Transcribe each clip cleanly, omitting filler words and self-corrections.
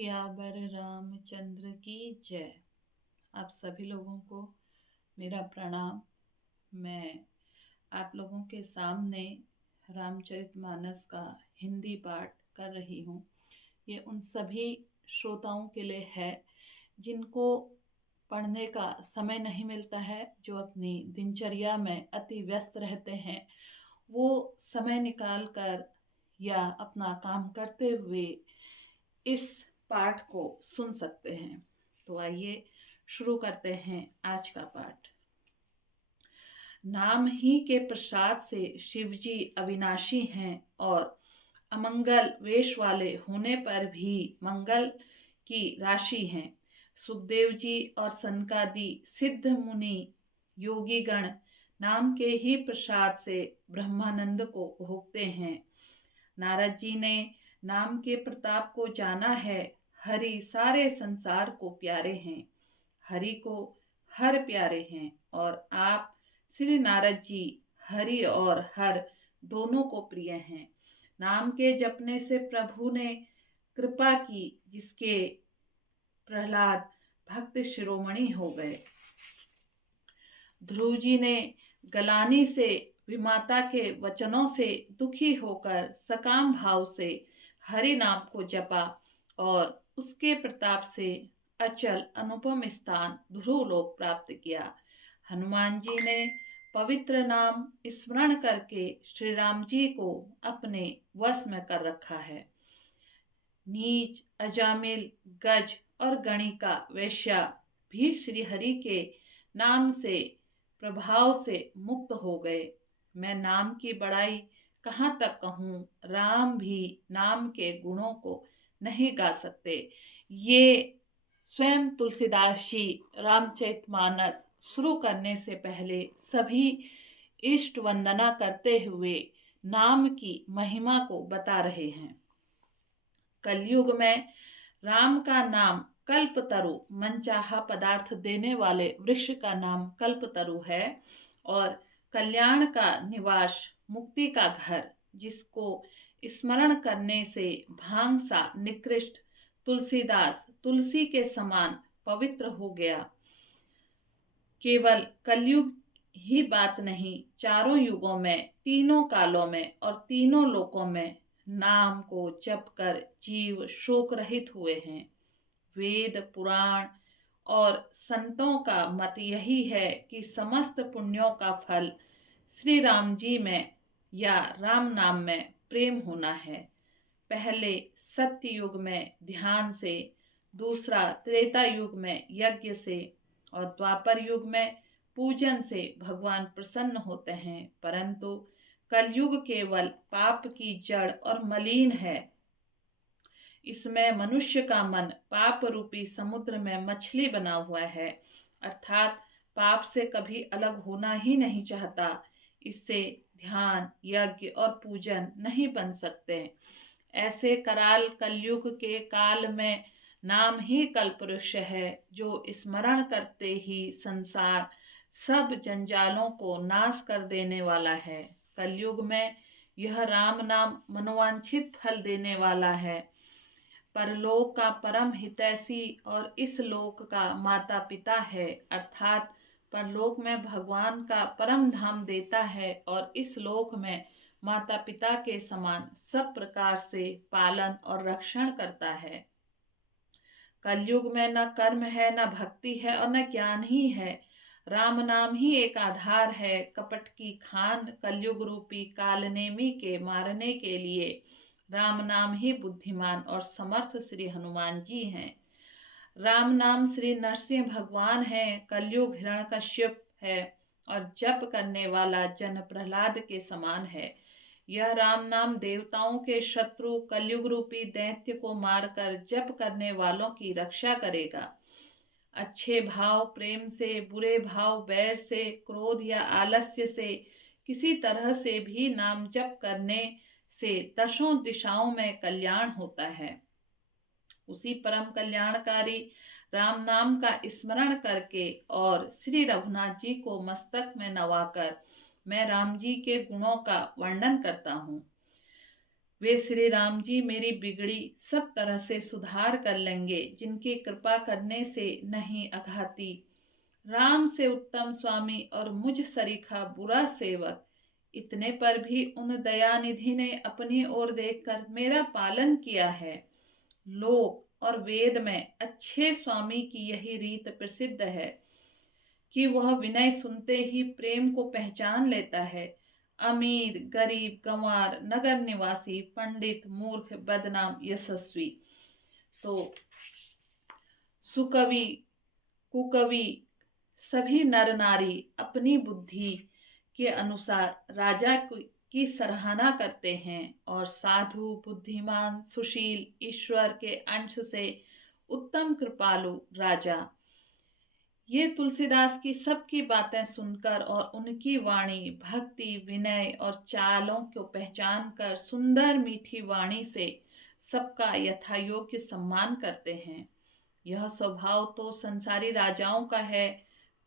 सियावर रामचंद्र की जय। आप सभी लोगों को मेरा प्रणाम। मैं आप लोगों के सामने रामचरितमानस का हिंदी पाठ कर रही हूँ। ये उन सभी श्रोताओं के लिए है जिनको पढ़ने का समय नहीं मिलता है, जो अपनी दिनचर्या में अति व्यस्त रहते हैं। वो समय निकाल कर या अपना काम करते हुए इस पाठ को सुन सकते हैं। तो आइए शुरू करते हैं आज का पाठ। नाम ही के प्रसाद से शिवजी अविनाशी हैं और अमंगल वेश वाले होने पर भी मंगल की राशि हैं। सुखदेव जी और सनकादि सिद्ध मुनि योगी गण नाम के ही प्रसाद से ब्रह्मानंद को भोगते हैं। नारद जी ने नाम के प्रताप को जाना है। हरि सारे संसार को प्यारे हैं, हरि को हर प्यारे हैं। और आप श्री नारद जी हरि और हर दोनों को प्रिय हैं। नाम के जपने से प्रभु ने कृपा की, जिसके प्रहलाद भक्त शिरोमणि हो गए। ध्रुव जी ने गलानी से विमाता के वचनों से दुखी होकर सकाम भाव से हरि नाम को जपा और उसके प्रताप से अचल अनुपम स्थान ध्रुव लोक प्राप्त किया। हनुमान जी ने पवित्र नाम स्मरण करके श्री राम जी को अपने वश में कर रखा है। नीच, अजामिल, गज और गणिका वैश्या भी श्री हरि के नाम से प्रभाव से मुक्त हो गए। मैं नाम की बड़ाई कहाँ तक कहूँ, राम भी नाम के गुणों को नहीं गा सकते। ये स्वयं तुलसीदास जी रामचरितमानस शुरू करने से पहले सभी इष्ट वंदना करते हुए नाम की महिमा को बता रहे हैं। कलयुग में राम का नाम कल्पतरु, मनचाहा पदार्थ देने वाले वृक्ष का नाम कल्पतरु है और कल्याण का निवास, मुक्ति का घर, जिसको स्मरण करने से भांग सा निकृष्ट तुलसीदास तुलसी के समान पवित्र हो गया। केवल कलयुग ही बात नहीं, चारों युगों में, तीनों कालों में और तीनों लोकों में नाम को जप कर जीव शोक रहित हुए हैं। वेद, पुराण और संतों का मत यही है कि समस्त पुण्यों का फल श्री राम जी में या राम नाम में प्रेम होना है। पहले सत्य युग में ध्यान से, दूसरा त्रेता युग में यज्ञ से और द्वापर युग में पूजन से भगवान प्रसन्न होते हैं। परंतु कलयुग केवल पाप की जड़ और मलिन है। इसमें मनुष्य का मन पाप रूपी समुद्र में मछली बना हुआ है, अर्थात पाप से कभी अलग होना ही नहीं चाहता। इससे ध्यान, यज्ञ और पूजन नहीं बन सकते। ऐसे कराल कलयुग के काल में नाम ही कल्पवृक्ष है, जो स्मरण करते ही संसार सब जंजालों को नाश कर देने वाला है। कलयुग में यह राम नाम मनोवांछित फल देने वाला है, परलोक का परम हितैषी और इस लोक का माता पिता है, अर्थात परलोक में भगवान का परम धाम देता है और इस लोक में माता पिता के समान सब प्रकार से पालन और रक्षण करता है। कलयुग में न कर्म है, न भक्ति है और न ज्ञान ही है। राम नाम ही एक आधार है। कपट की खान कलयुग रूपी कालनेमी के मारने के लिए राम नाम ही बुद्धिमान और समर्थ श्री हनुमान जी हैं। राम नाम श्री नरसिंह भगवान है, कलयुग हिरण्यकश्यप है और जप करने वाला जन प्रहलाद के समान है। यह राम नाम देवताओं के शत्रु कलयुग रूपी दैत्य को मारकर जप करने वालों की रक्षा करेगा। अच्छे भाव प्रेम से, बुरे भाव बैर से, क्रोध या आलस्य से, किसी तरह से भी नाम जप करने से दशों दिशाओं में कल्याण होता है। उसी परम कल्याणकारी राम नाम का स्मरण करके और श्री रघुनाथ जी को मस्तक में नवाकर मैं राम जी के गुणों का वर्णन करता हूँ। वे श्री राम जी मेरी बिगड़ी सब तरह से सुधार कर लेंगे, जिनकी कृपा करने से नहीं अघाती। राम से उत्तम स्वामी और मुझ सरीखा बुरा सेवक, इतने पर भी उन दयानिधि ने अपनी ओर देखकर मेरा पालन किया है। लोक और वेद में अच्छे स्वामी की यही रीत प्रसिद्ध है कि वह विनय सुनते ही प्रेम को पहचान लेता है। अमीर, गरीब, गंवार, नगर निवासी, पंडित, मूर्ख, बदनाम, यशस्वी, तो सुकवि, कुकवि, सभी नर नारी अपनी बुद्धि के अनुसार राजा की सराहना करते हैं, और साधु, बुद्धिमान, सुशील, ईश्वर के अंश से उत्तम कृपालु राजा ये तुलसीदास की सबकी बातें सुनकर और उनकी वाणी, भक्ति, विनय और चालों को पहचान कर सुंदर मीठी वाणी से सबका यथायोग्य सम्मान करते हैं। यह स्वभाव तो संसारी राजाओं का है।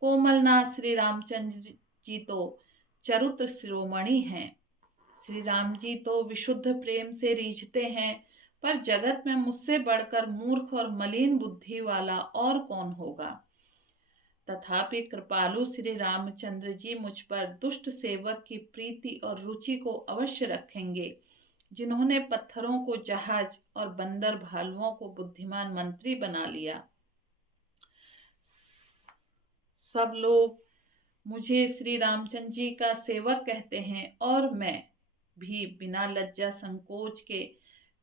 कोमलनाथ श्री रामचंद्र जी तो चरित्र शिरोमणि हैं। श्री राम जी तो विशुद्ध प्रेम से रीझते हैं, पर जगत में मुझसे बढ़कर मूर्ख और मलिन बुद्धि वाला और कौन होगा। तथापि कृपालु श्री रामचंद्र जी मुझ पर दुष्ट सेवक की प्रीति और रुचि को अवश्य रखेंगे, जिन्होंने पत्थरों को जहाज और बंदर भालुओं को बुद्धिमान मंत्री बना लिया। सब लोग मुझे श्री रामचंद्र जी का सेवक कहते हैं, और मैं भी बिना लज्जा संकोच के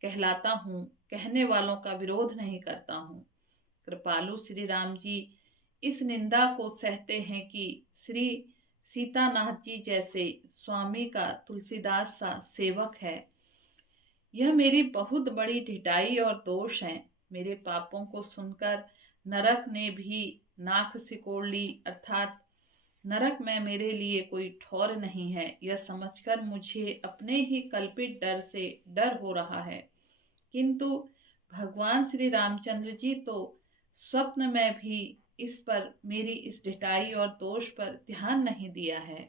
कहलाता हूँ, कहने वालों का विरोध नहीं करता हूँ। कृपालु श्री राम जी इस निंदा को सहते हैं कि श्री सीतानाथ जी जैसे स्वामी का तुलसीदास सा सेवक है। यह मेरी बहुत बड़ी ढिठाई और दोष है। मेरे पापों को सुनकर नरक ने भी नाक सिकोड़ ली, अर्थात नरक में मेरे लिए कोई ठौर नहीं है, यह समझकर मुझे अपने ही कल्पित डर से डर हो रहा है। किंतु भगवान श्री रामचंद्र जी तो स्वप्न में भी इस पर, मेरी इस ढिठाई और दोष पर ध्यान नहीं दिया है।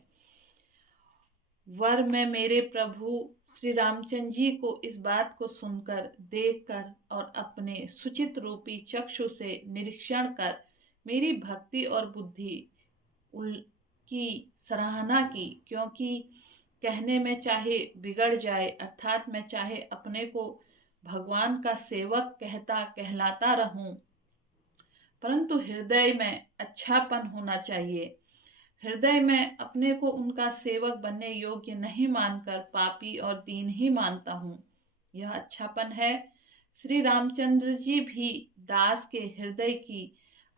वर में मेरे प्रभु श्री रामचंद्र जी को इस बात को सुनकर, देखकर और अपने सुचित रूपी चक्षु से निरीक्षण कर मेरी भक्ति और बुद्धि की सराहना की, क्योंकि कहने में चाहे बिगड़ जाए, अर्थात मैं चाहे अपने को भगवान का सेवक कहलाता रहूं, परंतु हृदय में अच्छापन होना चाहिए। हृदय में अपने को उनका सेवक बनने योग्य नहीं मानकर पापी और दीन ही मानता हूँ। यह अच्छापन है। श्री रामचंद्र जी भी दास के हृदय की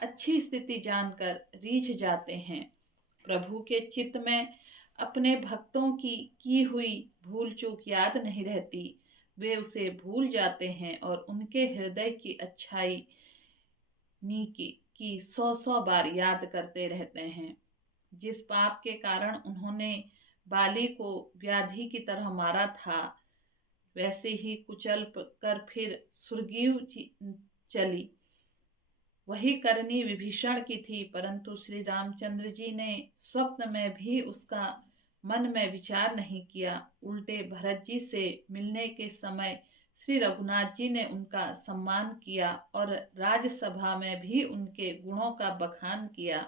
अच्छी स्थिति जानकर रीझ जाते हैं। प्रभु के चित्त में अपने भक्तों की हुई भूल चूक याद नहीं रहती। वे उसे भूल जाते हैं और उनके हृदय की अच्छाई की 100 बार याद करते रहते हैं। जिस पाप के कारण उन्होंने बाली को व्याधि की तरह मारा था, वैसे ही कुचल कर फिर सुर्गीव चली। वही करनी विभीषण की थी, परंतु श्री रामचंद्र जी ने स्वप्न में भी उसका मन में विचार नहीं किया। उल्टे भरत जी से मिलने के समय श्री रघुनाथ जी ने उनका सम्मान किया और राजसभा में भी उनके गुणों का बखान किया।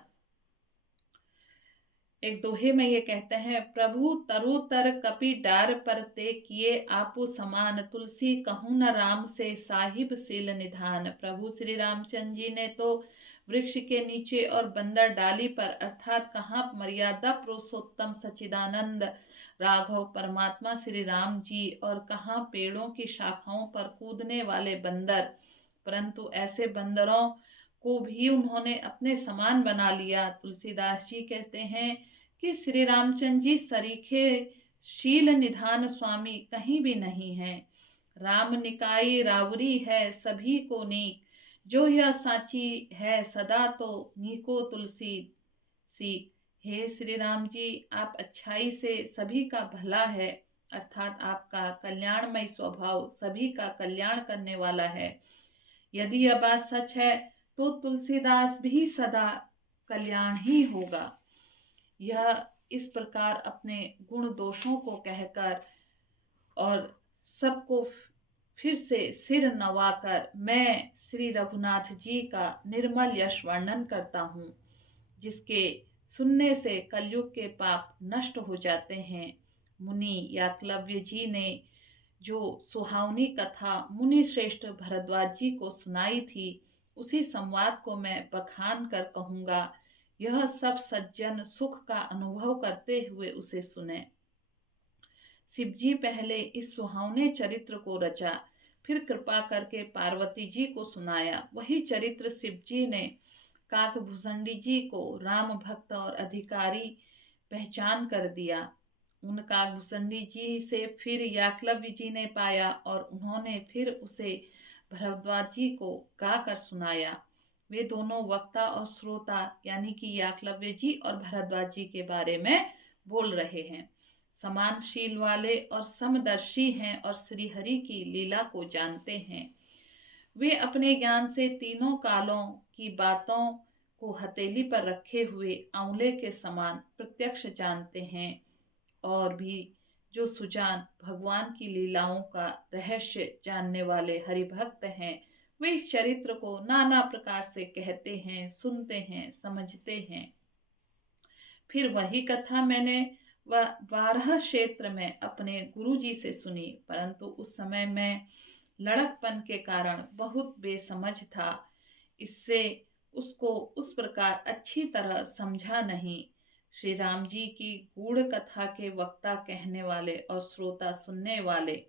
एक दोहे में ये कहते हैं, प्रभु तरु तर कपि डार पर ते किए आपु समान, तुलसी कहूँ न राम से साहिब सील निधान। प्रभु श्री रामचंद्र जी ने तो वृक्ष के नीचे और बंदर डाली पर, अर्थात कहाँ मर्यादा पुरुषोत्तम सच्चिदानंद राघव परमात्मा श्री राम जी, और कहाँ पेड़ों की शाखाओं पर कूदने वाले बंदर, परंतु ऐसे बंदरों को भी उन्होंने अपने समान बना लिया। तुलसीदास जी कहते हैं कि श्री रामचंद्र जी सरीखे शील निधान स्वामी कहीं भी नहीं है। राम निकाई रावरी है सभी को नीक, जो यह साची है सदा तो नीको तुलसी सीख। हे श्री राम जी, आप अच्छाई से सभी का भला है, अर्थात आपका कल्याणमय स्वभाव सभी का कल्याण करने वाला है। यदि यह बात सच है तो तुलसीदास भी सदा कल्याण ही होगा। यह इस प्रकार अपने गुण दोषों को कहकर और सबको फिर से सिर नवाकर मैं श्री रघुनाथ जी का निर्मल यश वर्णन करता हूँ, जिसके सुनने से कलयुग के पाप नष्ट हो जाते हैं। मुनि याकलव्य जी ने जो सुहावनी कथा मुनि श्रेष्ठ भरद्वाज जी को सुनाई थी, उसी संवाद को मैं बखान कर कहूँगा, यह सब सज्जन सुख का अनुभव करते हुए उसे सुने। शिव जी पहले इस सुहावने चरित्र को रचा, फिर कृपा करके पार्वती जी को सुनाया। वही चरित्र शिव जी ने काकभूषणी जी को राम भक्त और अधिकारी पहचान कर दिया। उन काकभूषणी जी से फिर याकलव्य जी ने पाया और उन्होंने फिर उसे भरद्वाज जी को गाकर सुनाया। वे दोनों वक्ता और श्रोता यानी कि याकलव्य जी और भरद्वाज जी के बारे में बोल रहे हैं। समानशील वाले और समदर्शी हैं और श्री हरि की लीला को जानते हैं। वे अपने ज्ञान से तीनों कालों की बातों को हथेली पर रखे हुए आंवले के समान प्रत्यक्ष जानते हैं। और भी जो सुजान भगवान की लीलाओं का रहस्य जानने वाले हरिभक्त हैं, वे इस चरित्र को नाना प्रकार से कहते हैं, सुनते हैं, समझते हैं। फिर वही कथा मैंने वाराह क्षेत्र में अपने गुरुजी से सुनी, परंतु उस समय मैं लड़कपन के कारण बहुत बेसमझ था, इससे उसको उस प्रकार अच्छी तरह समझा नहीं। श्री राम जी की गूढ़ कथा के वक्ता कहने वाले और श्रोता सुनने वाले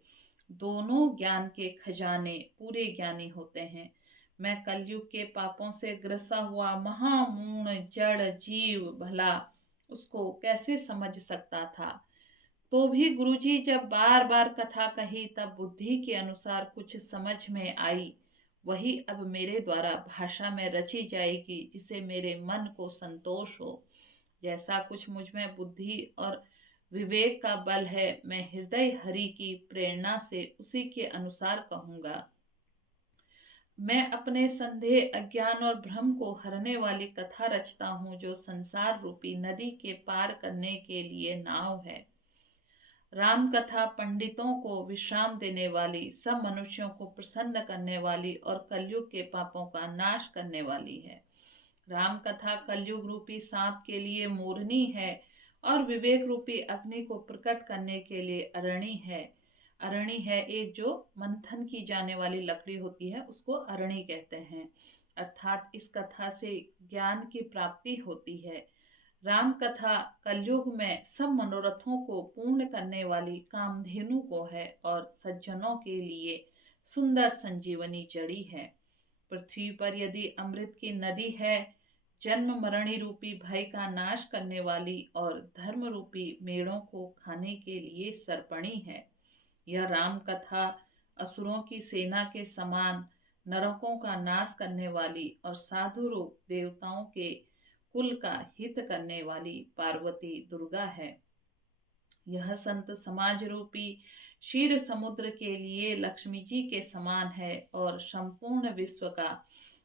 दोनों ज्ञान के खजाने पूरे ज्ञानी होते हैं। मैं कलयुग के पापों से ग्रसा हुआ महामूढ़ जड़ जीव भला उसको कैसे समझ सकता था। तो भी गुरुजी जब बार बार कथा कही तब बुद्धि के अनुसार कुछ समझ में आई, वही अब मेरे द्वारा भाषा में रची जाएगी, जिसे मेरे मन को संतोष हो। जैसा कुछ मुझ में बुद्धि और विवेक का बल है, मैं हृदय हरि की प्रेरणा से उसी के अनुसार कहूँगा। मैं अपने संदेह, अज्ञान और भ्रम को हरने वाली कथा रचता हूँ, जो संसार रूपी नदी के पार करने के लिए नाव है। राम कथा पंडितों को विश्राम देने वाली, सब मनुष्यों को प्रसन्न करने वाली और कलयुग के पापों का नाश करने वाली है। राम कथा कलयुग रूपी सांप के लिए मोरनी है और विवेक रूपी अग्नि को प्रकट करने के लिए अरणी है। अरणी है एक जो मंथन की जाने वाली लकड़ी होती है, उसको अरणी कहते हैं। अर्थात इस कथा से ज्ञान की प्राप्ति होती है। राम कथा कलयुग में सब मनोरथों को पूर्ण करने वाली कामधेनु को है और सज्जनों के लिए सुंदर संजीवनी जड़ी है। पृथ्वी पर यदि अमृत की नदी है, जन्म मरणी रूपी भय का नाश करने वाली और धर्म रूपी मेड़ों को खाने के लिए सर्पणी है। यह राम कथा असुरों की सेना के समान नरकों का नाश करने वाली और साधु रूप देवताओं के कुल का हित करने वाली पार्वती दुर्गा है। यह संत समाज रूपी क्षीर समुद्र के लिए लक्ष्मी जी के समान है और संपूर्ण विश्व का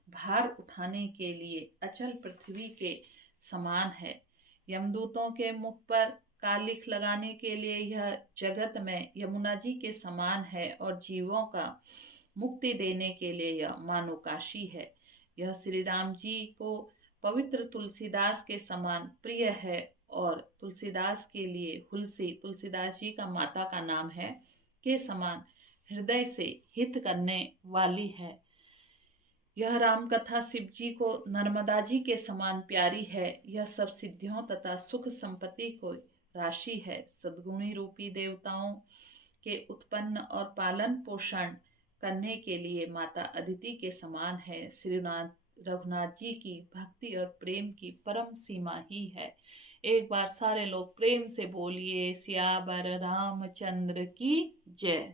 भार उठाने के लिए अचल पृथ्वी के समान है। यमदूतों के मुख पर कालिख लगाने के लिए यह जगत में यमुना जी के समान है और जीवों का मुक्ति देने के लिए यह मानो काशी है। यह श्री राम जी को पवित्र तुलसीदास के समान प्रिय है और तुलसीदास के लिए हुलसी, तुलसीदास जी का माता का नाम है, के समान हृदय से हित करने वाली है। यह राम कथा शिव जी को नर्मदा जी के समान प्यारी है। यह सब सिद्धियों तथा सुख संपत्ति को राशि है। सद्गुणी रूपी देवताओं के उत्पन्न और पालन पोषण करने के लिए माता अदिति के समान है। श्री रघुनाथ जी की भक्ति और प्रेम की परम सीमा ही है। एक बार सारे लोग प्रेम से बोलिए, सियावर रामचंद्र की जय।